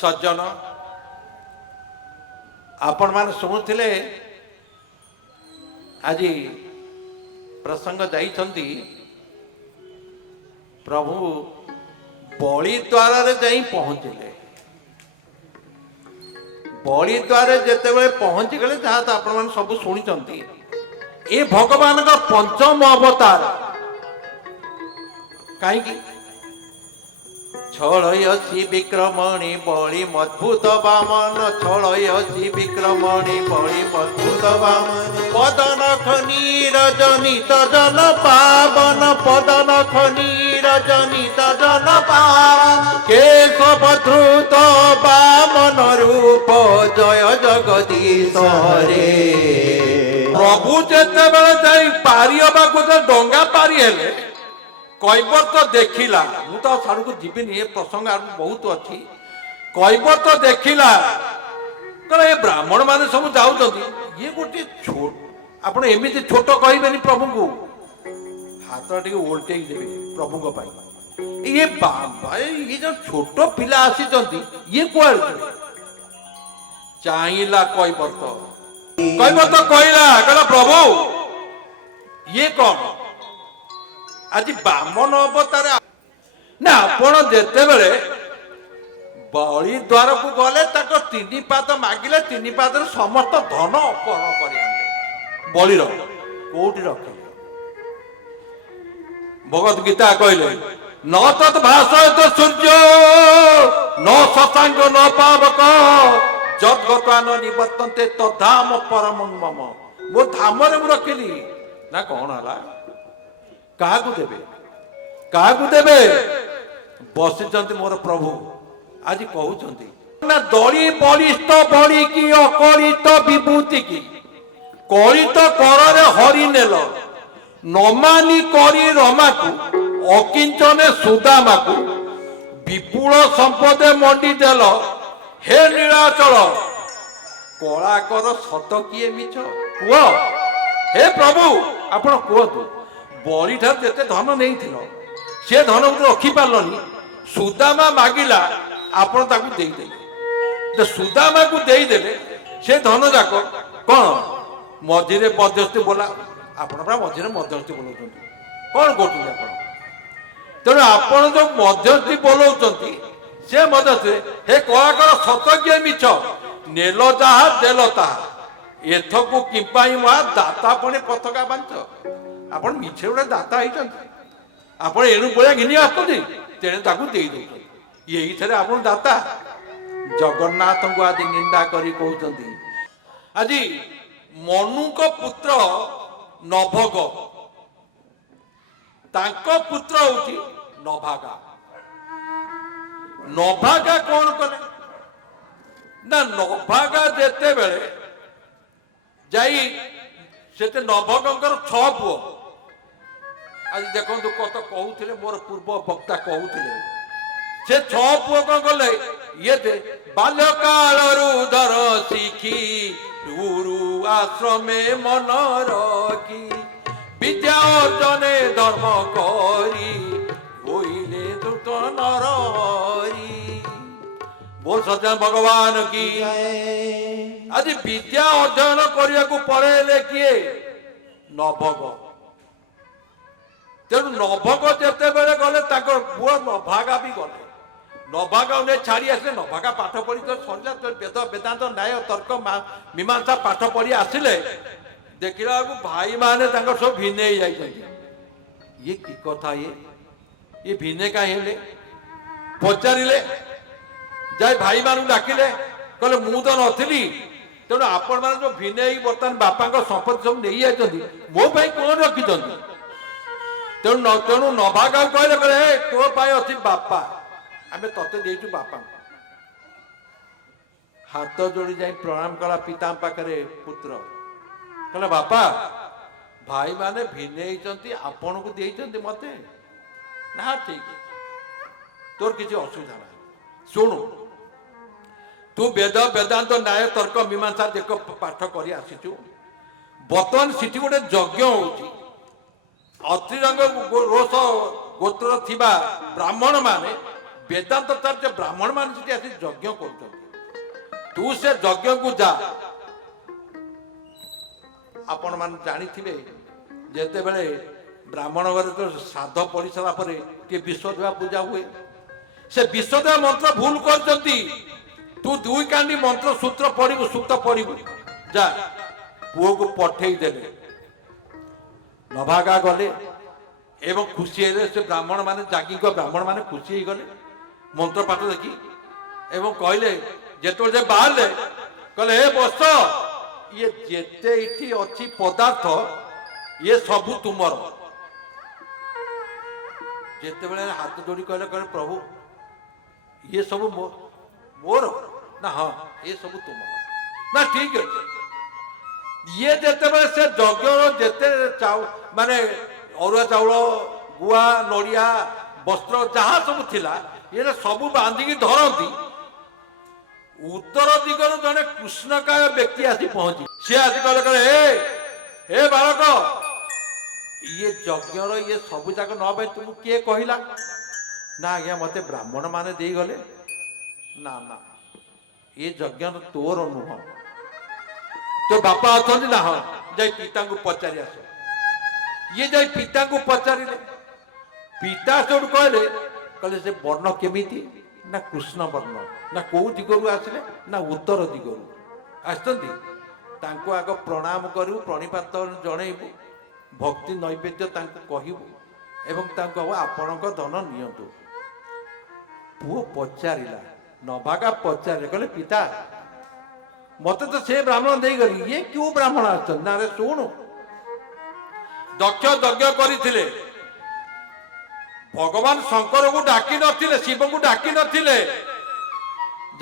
सज्जन आपण मान शुणुले आज प्रसंग जाइछंती प्रभु बलि द्वार जाई पहुँचले बलि द्वार जिते पहुँची गले जहाँ तो आपण सब शुणी ये भगवान का पंचम अवतार कहीं छलयसी विक्रमणि बलि मद्भुत वामन छलयसी विक्रमणि बलि मद्भुत वामन पदन खनीरजनित जन पावन पदन खनीरजनित जन पावन केशव धृत वामन रूप जय जगदीश हरे प्रभु जेते बेले जाई पारिबा को डंगा पारि हेले कैबर तो देखिला मु तो सारू को जीविनी ये प्रसंग बहुत अच्छी कैबर तो देखिला कह ये ब्राह्मण माने सब जाऊँ ये गोटे छोट आप एमती छोट कहबे प्रभु को हाथ टे ओल्टे देवे प्रभु को ये बाबा ये जो छोट पिला आसी ये कुआड़े चाहिला कैबर तो कहला प्रभु ये कौन आज बामन अवतार ना आपण जेते बेले बलि द्वार को गले ताको तीन पाद मागिले तीन पाद समस्त धन अपहरण कर बलिर कोठी रखे भगवत गीता कहले न तत् भाषयत सूर्य न शशांक न पावक जद्गतान निवर्तन्ते तद्धाम परम मम मो धाम रे मु रखिली ना कौन हला क्या देवे बसी मोर प्रभु आज कहते ना दली बलिष्ठ बड़ी की अकलित विभूति की कलित कर हरि नेल नमानी करी रमा को अकिंचने सुदामा को विपुल संपदे मंडी देल हे नीलाचल कला कर सत किए मिछ कह हे प्रभु आपण कहतु बलि ठार जिते धन नहीं से धन को रखी पार्लनी सुदामा मागिला आपण ताकू देदेले सुदामा को देदेले से धन जाक कौन मझे मध्यस्थी बोला आपण मझे मध्यस्थी बोलाऊँ कौन कर तेणु आपण जो मध्यस्थी बोलाऊँ से मध्यस्थी हे कलाकार सतज्ञ मिछ नेल जहा देल ताहा एथकू किंपाई माँ दाता पणे पथका बांच आपण मिछे गोटे दाता होती एणु बलिया घिनी आसती तेणे यही आप दाता जगन्नाथ को आदि निंदा करी कहते आज मनु को पुत्र नभग तांको पुत्र होती नभागा नभागा कौन कले ना नभागा जेते बेले जाई सेते नभगंकर 6 पुओ आज देखो कत कहते मोर पूर्व वक्ता कहते से 6 पुओ कौन कले ये थे बाल्यकाल धर शिखी गुरु आश्रमे मन रखी विद्या अर्जने धर्म करी होइले दुत नरहरी बोल सज्जन भगवान की आज विद्या अध्ययन करने को पड़े किए नभग तेणु नभग जिते बेले गले पुआ नभागा भी गले नभागा उन्हें छाड़ी आसे नभागा पाठ पढ़ी तो सरला तो वेद वेदांत न्याय तर्क मीमांसा पाठ पढ़ी आसिले देखला भाई माने सब भिन्न ये कि कथा ये भिन्ने कहीं पचारे जाए भाई मान डाकिले कहले मु तो नी तेणु आपण मैंने जो भिन्न बर्तमान बापा संपत्ति सब नहीं जाती मो कौन रखिंट तेणु तेणु नभागा कहले कहले तो अच्छी बापा आम ते देचु बापा हाथ जोड़ी जाए प्रणाम कला पिता पाखे पुत्र कहला बापा भाई माने भिन्न आपण को देते मत ना ठीक तोर किसी असुविधा ना शुणु तू वेद वेदांत न्याय तर्क मीमांसा देख पाठ कर आसीचु बर्तमान सिटी गोटे यज्ञ होची अतिरंग रोष गोत्र थिबा ब्राह्मण माने ବେଦାନ୍ତ ବ୍ରାହ୍ମଣ ମାନେ ସେଠି ଆସି ଯଜ୍ଞ କରୁଛନ୍ତି, ତୁ ସେ ଯଜ୍ଞକୁ ଯା। ଆପଣ ମାନେ ଜାଣିଥିବେ ଯେତେବେଳେ ବ୍ରାହ୍ମଣ ଘରେ ତ ଶ୍ରାଦ୍ଧ ପଡ଼ି ସାରିଲା ପରେ ଟିକେ ବିଶ୍ୱଦେବା ପୂଜା ହୁଏ, ସେ ବିଶ୍ୱଦେବା ମନ୍ତ୍ର ଭୁଲ କରିଛନ୍ତି। ତୁ ଦୁଇ କାଣ୍ଡି ମନ୍ତ୍ର ସୂତ୍ର ପଢିବୁ, ସୂକ୍ତ ପଢିବୁ, ଯା। ପୁଅକୁ ପଠେଇ ଦେଲେ, ନଭାଗା ଗଲେ ଏବଂ ଖୁସି ହେଲେ। ସେ ବ୍ରାହ୍ମଣ ମାନେ ଜାଗିଙ୍କ ବ୍ରାହ୍ମଣ ମାନେ ଖୁସି ହେଇଗଲେ ମନ୍ତ୍ର ପାଠ ଦେଖି, ଏବଂ କହିଲେ ଯେତେବେଳେ ଯେ ବାହାରିଲେ କହିଲେ ହେ ବସ, ଇଏ ଯେତେ ଏଠି ଅଛି ପଦାର୍ଥ ଇଏ ସବୁ ତୁମର। ଯେତେବେଳେ ହାତ ଯୋଡି କହିଲେ କହିଲେ ପ୍ରଭୁ ଇଏ ସବୁ ମୋର ନା? ହଁ ଏ ସବୁ ତୁମର ନା? ଠିକ ଅଛି। ଇଏ ଯେତେବେଳେ ସେ ଯଜ୍ଞର ଯେତେ ମାନେ ଅରୁଆ ଚାଉଳ, ଗୁଆ, ନଡ଼ିଆ, ବସ୍ତ୍ର ଯାହା ସବୁ ଥିଲା ଇଏ ସବୁ ବାନ୍ଧିକି ଧରନ୍ତି। ଉତ୍ତର ଦିଗରୁ ଜଣେ କୃଷ୍ଣକାୟ ବ୍ୟକ୍ତି ଆସି ପହଞ୍ଚି, ସିଏ ଆସି କହିଲେ କହିଲେ ହେ ବାଳକ, ଇଏ ଯଜ୍ଞର ଇଏ ସବୁ ଯାକ ନ ପାଇଁ ତୁମକୁ କିଏ କହିଲା? ନା ଆଜ୍ଞା ମତେ ବ୍ରାହ୍ମଣ ମାନେ ଦେଇଗଲେ। ନା ନା, ଏ ଯଜ୍ଞ ତୋର ନୁହଁ। ତୋ ବାପା ଅଛନ୍ତି ନା? ହଁ, ଯାଇ ପିତାଙ୍କୁ ପଚାରି ଆସ। ଇଏ ଯାଇ ପିତାଙ୍କୁ ପଚାରିଲେ, ପିତା ସେଠୁ କହିଲେ କହିଲେ ସେ ବର୍ଣ୍ଣ କେମିତି? ନା କୃଷ୍ଣ ବର୍ଣ୍ଣ। ନା କୋଉ ଦିଗରୁ ଆସିଲେ? ନା ଉତ୍ତର ଦିଗରୁ ଆସିଛନ୍ତି। ତାଙ୍କୁ ଆଗ ପ୍ରଣାମ କରିବୁ, ପ୍ରଣିପାତ ଜଣେଇବୁ, ଭକ୍ତି ନୈବେଦ୍ୟ ତାଙ୍କୁ କହିବୁ ଏବଂ ତାଙ୍କୁ କହିବୁ ଆପଣଙ୍କ ଧନ ନିଅନ୍ତୁ। ପୁଅ ପଚାରିଲା, ନଭାଗା ପଚାରିଲେ, କହିଲେ ପିତା ମତେ ତ ସେ ବ୍ରାହ୍ମଣ ଦେଇଗଲି, ଇଏ କେଉଁ ବ୍ରାହ୍ମଣ ଆସିଛନ୍ତି? ନା ରେ ଶୁଣୁ, ଦକ୍ଷ ଯଜ୍ଞ କରିଥିଲେ, ଭଗବାନ ଶଙ୍କରକୁ ଡାକି ନଥିଲେ, ଶିବଙ୍କୁ ଡାକି ନଥିଲେ।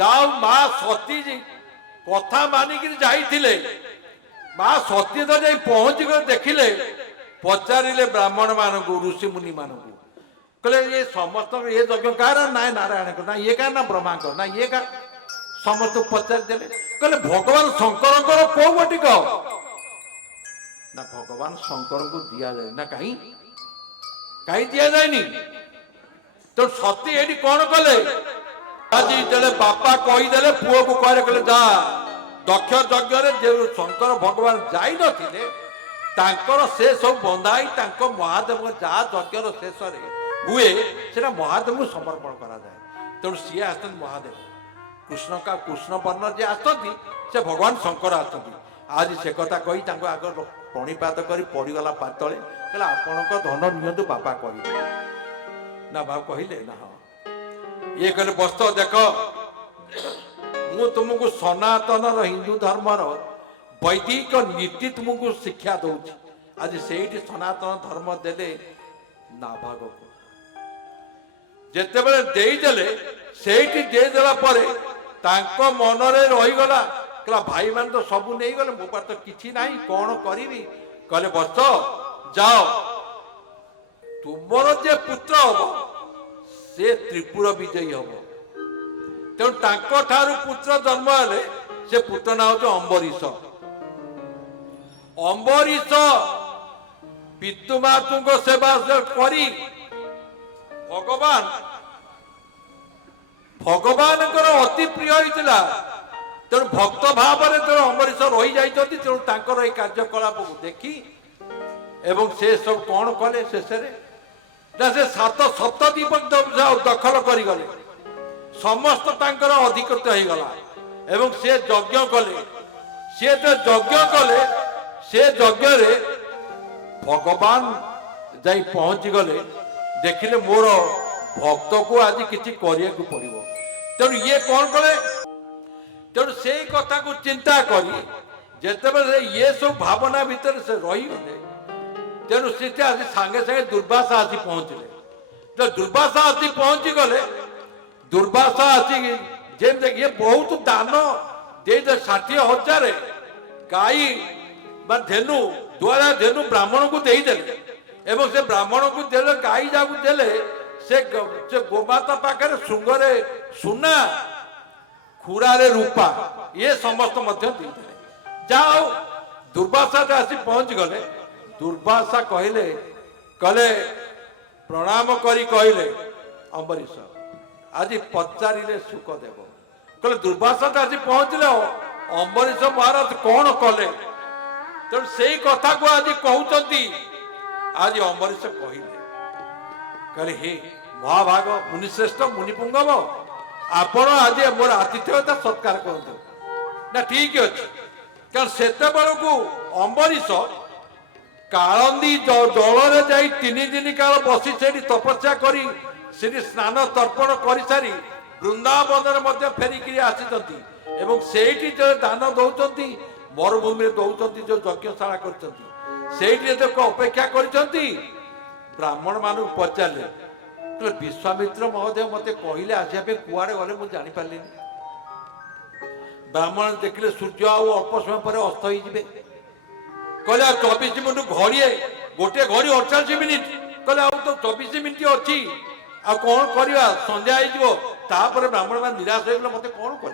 ଯାଉ ମା ସତୀ କଥା ମାନିକିରି ଯାଇଥିଲେ। ମା ସତୀ ତ ଯାଇ ପହଞ୍ଚିକରି ଦେଖିଲେ, ପଚାରିଲେ ବ୍ରାହ୍ମଣ ମାନଙ୍କୁ, ଋଷି ମୁନି ମାନଙ୍କୁ, କହିଲେ ଇଏ ସମସ୍ତଙ୍କ ଇଏ ଯଜ୍ଞ କାହାର? ନାଇଁ ନାରାୟଣଙ୍କ। ନା ଇଏ କାହାର? ନା ବ୍ରହ୍ମାଙ୍କ। ନା ଇଏ କାହାର? ସମସ୍ତଙ୍କୁ ପଚାରିଦେଲେ। କହିଲେ ଭଗବାନ ଶଙ୍କରଙ୍କର କୋଉ ଗୋଟିକ? ନା ଭଗବାନ ଶଙ୍କରଙ୍କୁ ଦିଆଯାଏ ନା। କାହିଁ କାହିଁ ଦିଆଯାଏନି? ତ ସତୀ ଏଠି କଣ କଲେ? ଆଜି ଯେତେବେଳେ ବାପା କହିଦେଲେ, ପୁଅକୁ କହିଲେ କହିଲେ ଯା, ଦକ୍ଷ ଯଜ୍ଞରେ ଯେଉଁ ଶଙ୍କର ଭଗବାନ ଯାଇନଥିଲେ ତାଙ୍କର ସେ ସବୁ ବନ୍ଧାଇ ତାଙ୍କ ମହାଦେବ ଯାହା ଯଜ୍ଞର ଶେଷରେ ହୁଏ ସେଟା ମହାଦେବଙ୍କୁ ସମର୍ପଣ କରାଯାଏ। ତେଣୁ ସିଏ ଆସନ୍ତି ମହାଦେବ, କୃଷ୍ଣ ବର୍ଣ୍ଣ ଯିଏ ଆସନ୍ତି ସେ ଭଗବାନ ଶଙ୍କର ଆସନ୍ତି। ଆଜି ସେ କଥା କହି ତାଙ୍କୁ ଆଗ ପ୍ରଣିପାତ କରି ପଡ଼ିଗଲା ପାତଳେ, କହିଲେ ଆପଣଙ୍କ ଧନ ନିଅନ୍ତୁ, ବାପା କହିଲେ। ନା ବାପା କହିଲେ ନା? ହଁ। ଇଏ କହିଲେ ବସ୍ତ ଦେଖ, ମୁଁ ତୁମକୁ ସନାତନର ହିନ୍ଦୁ ଧର୍ମର ବୈଦିକ ନୀତି ତୁମକୁ ଶିକ୍ଷା ଦଉଛି। ଆଜି ସେଇଠି ସନାତନ ଧର୍ମ ଦେଲେ ନାଭାଗକୁ। ଯେତେବେଳେ ଦେଇଦେଲେ, ସେଇଠି ଦେଇଦେଲା ପରେ ତାଙ୍କ ମନରେ ରହିଗଲା, କହିଲା ଭାଇମାନେ ତ ସବୁ ନେଇଗଲେ, ମୋ ପାଖରେ ତ କିଛି ନାହିଁ, କଣ କରିବି? କହିଲେ ବସ, ଯାଅ, ତୁମର ଯେ ପୁତ୍ର ହବ ସେ ତ୍ରିପୁର ବିଜୟୀ ହବ। ତେଣୁ ତାଙ୍କ ଠାରୁ ପୁତ୍ର ଜନ୍ମ ହେଲେ, ସେ ପୁତ୍ର ନାଁ ହଉଛି ଅମ୍ବରୀଶ। ଅମ୍ବରୀଶ ପିତୃମାତୃଙ୍କ ସେବା କରି ଭଗବାନଙ୍କର ଅତି ପ୍ରିୟ ହେଇଥିଲା। ତେଣୁ ଭକ୍ତ ଭାବରେ ତେଣୁ ଅମ୍ବରୀଶ ରହିଯାଇଛନ୍ତି। ତେଣୁ ତାଙ୍କର ଏଇ କାର୍ଯ୍ୟକଳାପକୁ ଦେଖି ଏବଂ ସେ ସବୁ କଣ କଲେ, ଶେଷରେ ନା ସେ 7 ଶତାବ୍ଦୀ ଦଖଲ କରିଗଲେ, ସମସ୍ତ ତାଙ୍କର ଅଧିକୃତ ହେଇଗଲା ଏବଂ ସେ ଯଜ୍ଞ କଲେ। ସିଏ ତ ଯଜ୍ଞ କଲେ, ସେ ଯଜ୍ଞରେ ଭଗବାନ ଯାଇ ପହଞ୍ଚିଗଲେ, ଦେଖିଲେ ମୋର ଭକ୍ତକୁ ଆଜି କିଛି କରିବାକୁ ପଡିବ। ତେଣୁ ଇଏ କଣ କଲେ? ତେଣୁ ସେଇ କଥାକୁ ଚିନ୍ତା କରି ଯେତେବେଳେ ଇଏ ସବୁ ଭାବନା ଭିତରେ ସେ ରହିଗଲେ, ତେଣୁ ସେଠି ଆସି ସାଙ୍ଗେ ସାଙ୍ଗେ ଦୁର୍ବାସା ଆସି ପହଞ୍ଚିଲେ। ଦୁର୍ବାସା ଆସି ପହଞ୍ଚିଗଲେ, ଦୁର୍ବାସା ଆସିକି ଯେମିତି ଇଏ ବହୁତ ଦାନ ଦେଇଦେ, 60,000 ଗାଈ ବା ଧେନୁ, ଦ୍ୱାରା ଧେନୁ ବ୍ରାହ୍ମଣକୁ ଦେଇଦେଲେ ଏବଂ ସେ ବ୍ରାହ୍ମଣକୁ ଦେଲେ, ଗାଈ ଯାକୁ ଦେଲେ, ସେ ଗୋମାତା ପାଖରେ ଶୃଙ୍ଗରେ ସୁନା, ଖୁରାରେ ରୂପା, ଇଏ ସମସ୍ତ ମଧ୍ୟ ଦେଇଦେଲେ। ଯାହା ହଉ ଦୁର୍ବାସାଟା ଆସି ପହଞ୍ଚିଗଲେ। ଦୁର୍ବାସା କହିଲେ ପ୍ରଣାମ କରି କହିଲେ ଅମ୍ବରୀଶ आज पचारे सुखदेव कहले दुर्वासा आज पहुंचले अम्बरीश महाराज कौन कले तेणु से कथा को आज कहते आज अम्बरीश कहले हे महाभाग मुनिश्रेष्ठ मुनिपुंगव आपण आज मोर आतिथ्यता सत्कार करते ना ठीक अच्छे कारण से अम्बरीश कालंदी जल जाई 3 दिन काल बसी से तपस्या करी स्नान तर्पण कर सारी वृंदावन फेरिकी आसी एवं सेठी जो दान दौरान मरुभूमि दौरान जो यज्ञशाला कर अपेक्षा कर ब्राह्मण मान पचारे विश्वामित्र महोदय मत कहले आसपे कुआड़े गले मुझे जापारे ब्राह्मण देखिले सूर्य अल्प समय पर अस्त हो कहले 24 मिनट घड़िए गोटे घड़ी 48 मिनिट कहले आ तो 24 मिनिट अच्छी आ कौन करवा संध्या हो ब्राह्मण मान निराश हो मत कौन कर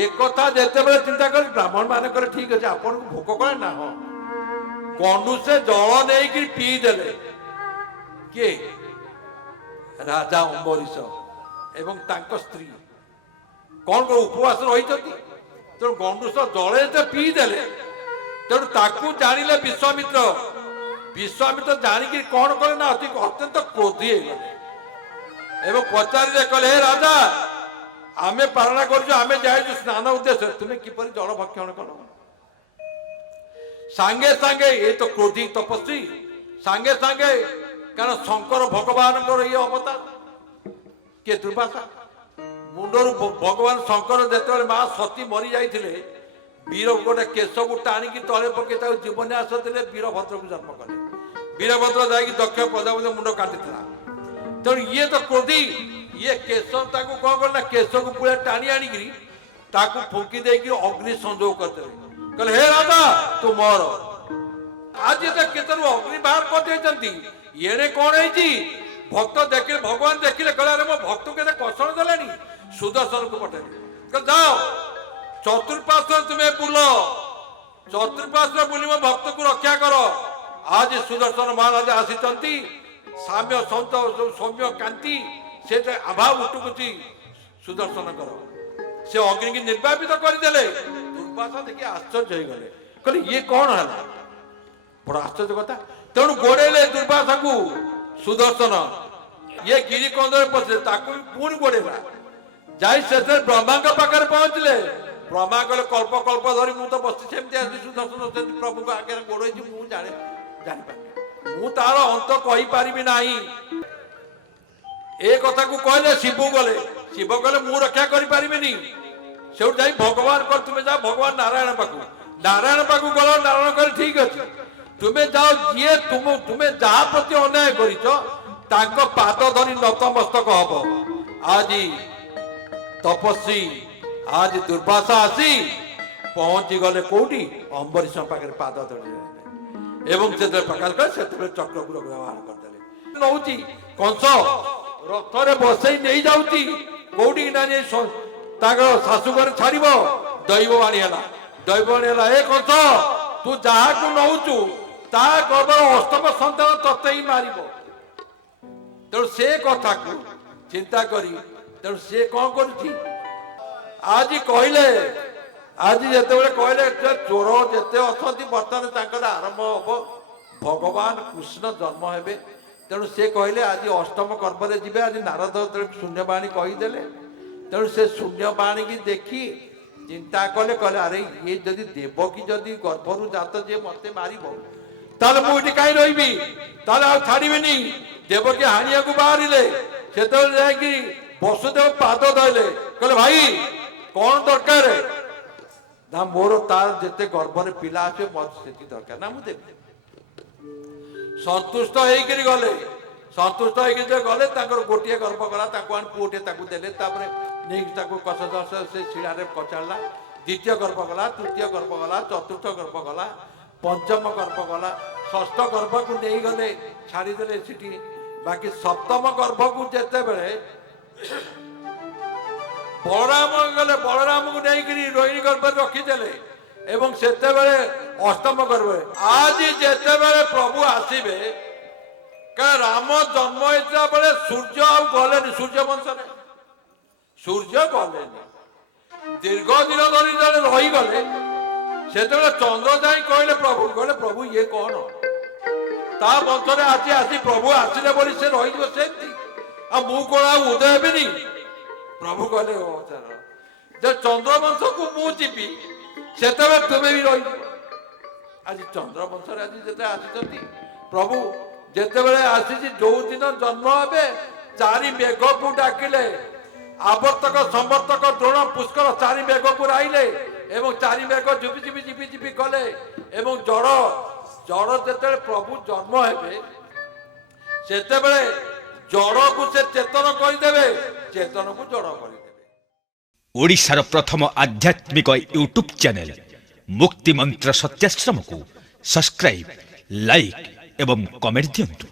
एक कथा जिते चिंता कर ब्राह्मण मान ठीक अच्छे आपन को भोक कले ना हाँ गंडू से जल नहीं पीदेले किए राजा अम्बरीश एवं स्त्री कौन कर उपवास रही तेणु गंडूस जल जो पीदेले तेणु ताकू जानिले विश्वामित्र विश्वामित्र जानिकी कौन कले ना अत्यंत क्रोधी एवं पचारे कहले हे राजा आमे पारणा कर जाए स्नान उद्देश्य तुम्हें किपर जल भक्षण कल सांगे सांगे ये तो क्रोधी तपस्वी सांगे सांगे कारण शंकर भगवान ये अवतार किए दुर्वासा मुंडर भगवान शंकर जो माँ सती मरी जाते वीर गोटे केश को टाणी तले पकई जीवन्यास देते वीरभद्र को जन्म कले वीरभद्र जाकि दक्ष प्रजापति मुंड काटी तेणु ये तो क्रोधी ये केश कौन कला केश को पूरा टाणी आणिकी फुंकी देकी अग्नि संजोग करते कहले हे राजा तू मोर आज तो केतन अग्नि बाहर कर ये कौन है भक्त देखिले भगवान देखिले कहले अरे मो भक्त के कषण देलानी सुदर्शन को पठे जाओ चतुर्पार्श्व तुम्हें बुल चतुर्पार्श्व बुली मो भक्त को रक्षा कर आज सुदर्शन महाराज आसी साम्य संत सौम्य कांति से अभाव उठुकुची सुदर्शन कर से अग्नि की निर्वापित करदे दुर्वासा देखिए आश्चर्य हो गले कहले ये कौन है बड़ा आश्चर्य कथा तेणु गोड़ेले दुर्वासा को सुदर्शन ये गिरी कंदर पसले पुणी गोड़ेला जाई से ब्रह्मा पाखे पहुंचले ब्रह्मा कहले कल्प कल्प धरी मु तो बस सुदर्शन प्रभु को आगे गोड़े जानी तार अंत कही पारिबी नाही ए कथा को कहले शिव गले शिव कहले मु रक्षा करि पारिबिनी से जाई भगवान कर तुम्हें जाओ भगवान नारायण पाखु गल नारायण कहले ठीक अच्छे तुम्हें जाओ जी तुम्हें जहा प्रति अन्याय कर पाद धरी नतमस्तक हम आज तपस्वी आज दुर्वासा आसी पहुंची गले कौटी अम्बरीश पाखे पाद धरी एवं से प्रकाश कर चक्र को व्यवहार करदे नौची कंस रथरे बसई नहीं जाऊँगी कौटी ना शाशुघर छाड़ दैववाणी है दैववाणी है कंस तू जहा को नौचु ता गर्भर अष्टम सन्तान तत्ते ही मार तेणु से कथा को चिंता करी तेणु से कौन कर आज कहले आज जिते कहले चोर जिते अच्छा बर्तमान आरंभ हम भगवान कृष्ण जन्म हे तेणु से कहले आज अष्टम गर्भरे जी आज नारद शून्यवाणी कहीदेले तेणु से शून्यवाणी की देखी चिंता कले कहले अरे ये जदि देवकी जदि गर्भरु जात जे मते मारिबो ताले मुझे कहीं रही छाड़बेनी देवकी हाणिया को बाहर से वसुदेव पाद धरले कहले भाई कौन दरकार ना मोर तार जिते गर्भर पिला आसे से दरकार ना मुझे संतुष्ट होकर गले संतुष्ट होकर गले गोटे गर्भ गला पुटे देले नहीं कष दश से शिड़े कचाड़ा द्वितीय गर्भ गला तृतीय गर्भ गला चतुर्थ गर्भ गला पंचम गर्भ गला षष्ठ गर्भ को नहीं गले छाड़ीदे सीटी बाकी सप्तम गर्भ को जिते बड़े बलराम गले बलराम को नहीं रोहिणी गर्भ रखीदे एवं सेते अष्टम गर्भ आज जिते बड़े प्रभु आसबे ରାମ ଜନ୍ମ ହେଇଥିଲା ବେଳେ ସୂର୍ଯ୍ୟ ଆଉ ଗଲେନି, ସୂର୍ଯ୍ୟ ବଂଶରେ ସୂର୍ଯ୍ୟ ଗଲେନି। ଦୀର୍ଘ ଦିନ ଧରି ଜଣେ ରହିଗଲେ, ସେତେବେଳେ ଚନ୍ଦ୍ର ଯାଇ କହିଲେ ପ୍ରଭୁ, କହିଲେ ପ୍ରଭୁ ଇଏ କଣ? ତା ବଂଶରେ ଆଜି ଆସି ପ୍ରଭୁ ଆସିଲେ ବୋଲି ସେ ରହିଯିବ ସେମିତି, ଆଉ ମୁଁ କଣ ଆଉ ଉଦୟ ହେବିନି? ପ୍ରଭୁ କହିଲେ ଯେ ଚନ୍ଦ୍ରବଂଶକୁ ମୁଁ ଯିବି, ସେତେବେଳେ ତୁମେ ବି ରହିଯିବ। ଆଜି ଚନ୍ଦ୍ରବଂଶରେ ଆଜି ଯେତେ ଆସିଛନ୍ତି ପ୍ରଭୁ, ଯେତେବେଳେ ଆସିଛି ଯୋଉ ଦିନ ଜନ୍ମ ହେବେ, ଚାରି ମେଘକୁ ଡାକିଲେ, ଆବର୍ତ୍ତକ ସମର୍ତ୍ତକ ଦ୍ରୋଣ ପୁଷ୍କର ଚାରି ମେଘକୁ ରାଇଲେ, ଏବଂ ଚାରି ମେଘ ଝିପି ଝିପି ଝିପି ଝିପି କଲେ, ଏବଂ ଜଡ଼ ଯେତେବେଳେ ପ୍ରଭୁ ଜନ୍ମ ହେବେ, ସେତେବେଳେ ଜଡ଼କୁ ସେ ଚେତନ କରିଦେବେ, ଚେତନକୁ ଜଡ଼ କରିଦେବେ। ଓଡ଼ିଶାର ପ୍ରଥମ ଆଧ୍ୟାତ୍ମିକ ୟୁଟ୍ୟୁବ୍ ଚ୍ୟାନେଲ ମୁକ୍ତିମନ୍ତ୍ର ସତ୍ୟାଶ୍ରମକୁ ସବସ୍କ୍ରାଇବ୍, ଲାଇକ୍ ଏବଂ କମେଣ୍ଟ ଦିଅନ୍ତୁ।